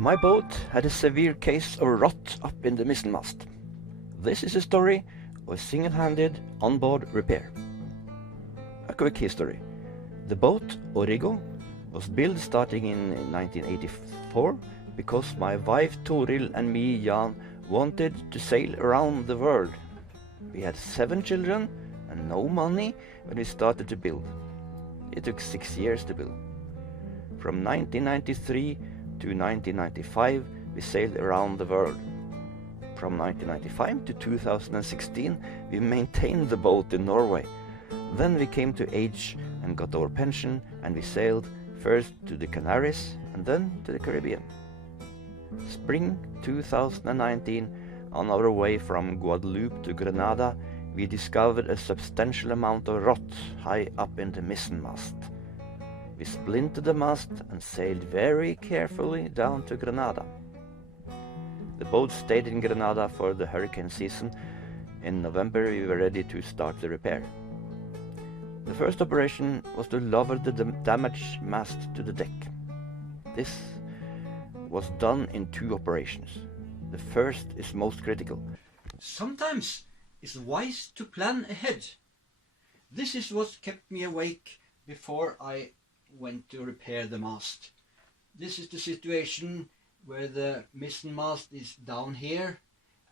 My boat had a severe case of rot up in the mizzenmast. This is a story of a single-handed onboard repair. A quick history. The boat, Origo, was built starting in 1984 because my wife Toril and me, Jan, wanted to sail around the world. We had 7 children and no money when we started to build. It took 6 years to build. From 1993 to 1995, we sailed around the world. From 1995 to 2016, we maintained the boat in Norway. Then we came to age and got our pension, and we sailed first to the Canaries and then to the Caribbean. Spring 2019, on our way from Guadeloupe to Grenada, we discovered a substantial amount of rot high up in the mizzenmast. We splintered the mast and sailed very carefully down to Grenada. The boat stayed in Grenada for the hurricane season. In November we were ready to start the repair. The first operation was to lower the damaged mast to the deck. This was done in 2 operations. The first is most critical. Sometimes it's wise to plan ahead. This is what kept me awake before I went to repair the mast. This is the situation where the mizzen mast is down here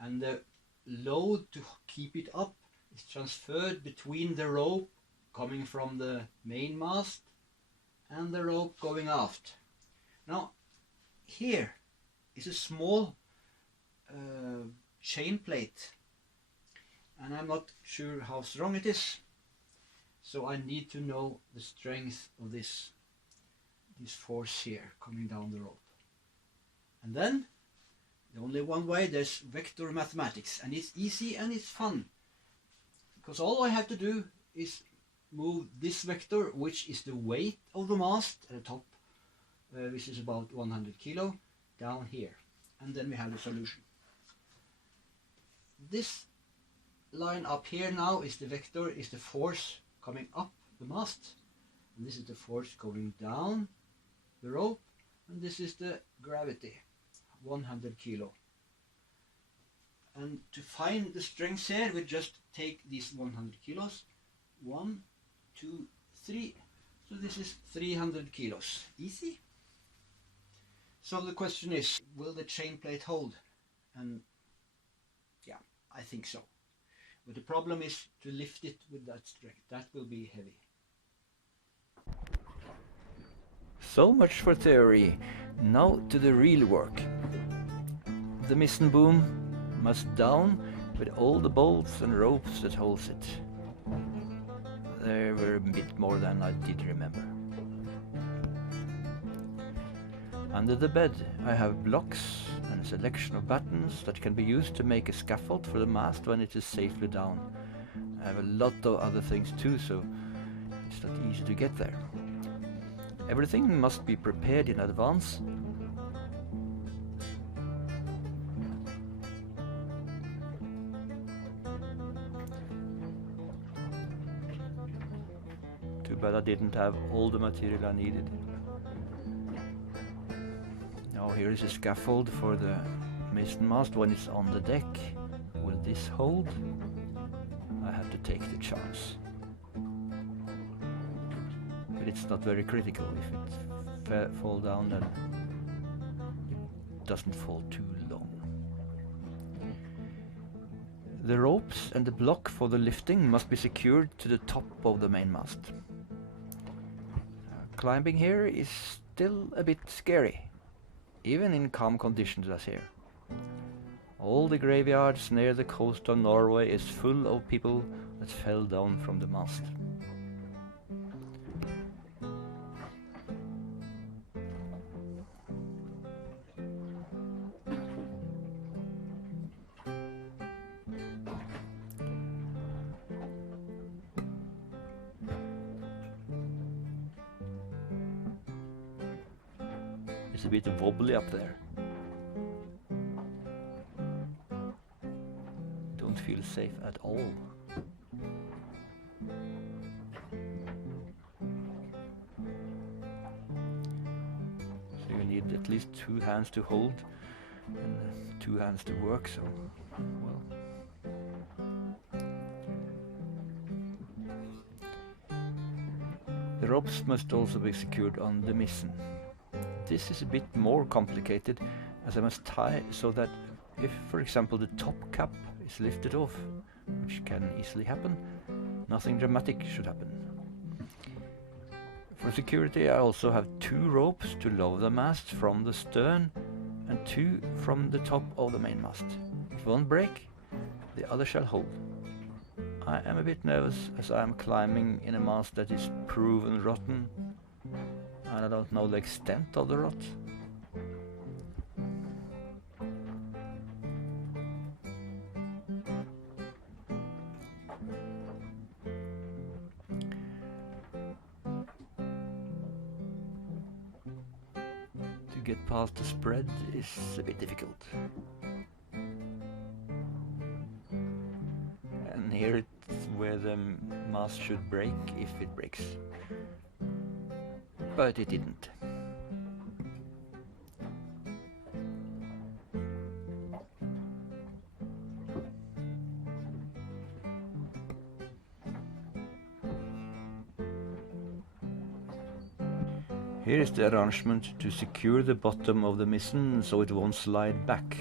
and the load to keep it up is transferred between the rope coming from the main mast and the rope going aft. Now here is a small chain plate, and I'm not sure how strong it is, so I need to know the strength of this force here coming down the rope. And then the only one way, there's vector mathematics, and it's easy and it's fun, because all I have to do is move this vector, which is the weight of the mast at the top, which is about 100 kilo, down here, and then we have the solution. This line up here now is the vector, is the force coming up the mast, and this is the force going down the rope, and this is the gravity, 100 kilo. And to find the strength here, we just take these 100 kilos, 1, 2, 3, so this is 300 kilos. Easy. So the question is, will the chain plate hold? And yeah, I think so. But the problem is to lift it with that strength. That will be heavy. So much for theory. Now to the real work. The mizzen boom must down with all the bolts and ropes that holds it. There were a bit more than I did remember. Under the bed I have blocks and a selection of buttons that can be used to make a scaffold for the mast when it is safely down. I have a lot of other things too, so it's not easy to get there. Everything must be prepared in advance. Too bad I didn't have all the material I needed. Now here is a scaffold for the mizzen mast when it's on the deck. Will this hold? I have to take the chance. But it's not very critical. If it falls down, then it doesn't fall too long. The ropes and the block for the lifting must be secured to the top of the main mast. Climbing here is still a bit scary, even in calm conditions as here. All the graveyards near the coast of Norway is full of people that fell down from the mast. It's a bit wobbly up there. Don't feel safe at all. So you need need at least 2 hands to hold and 2 hands to work, so well. The ropes must also be secured on the mizzen. This is a bit more complicated, as I must tie so that if, for example, the top cap is lifted off, which can easily happen, nothing dramatic should happen. For security, I also have 2 ropes to lower the mast from the stern and 2 from the top of the main mast. If one break, the other shall hold. I am a bit nervous as I am climbing in a mast that is proven rotten, and I don't know the extent of the rot. To get past the spread is a bit difficult. And here it's where the mast should break if it breaks. But it didn't. Here is the arrangement to secure the bottom of the mizzen so it won't slide back.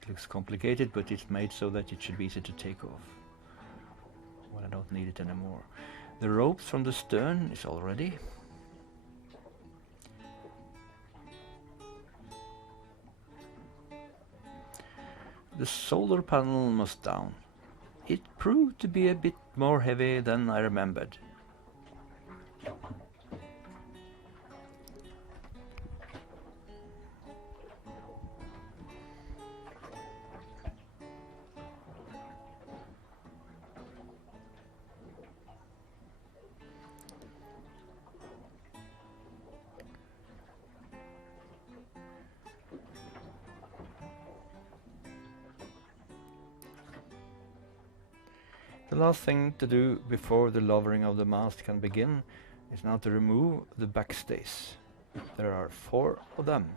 It looks complicated, but it's made so that it should be easy to take off when I don't need it anymore. The ropes from the stern is all ready. The solar panel must down. It proved to be a bit more heavy than I remembered. The last thing to do before the lowering of the mast can begin is now to remove the backstays. There are 4 of them.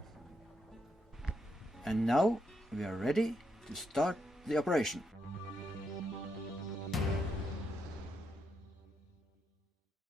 And now we are ready to start the operation.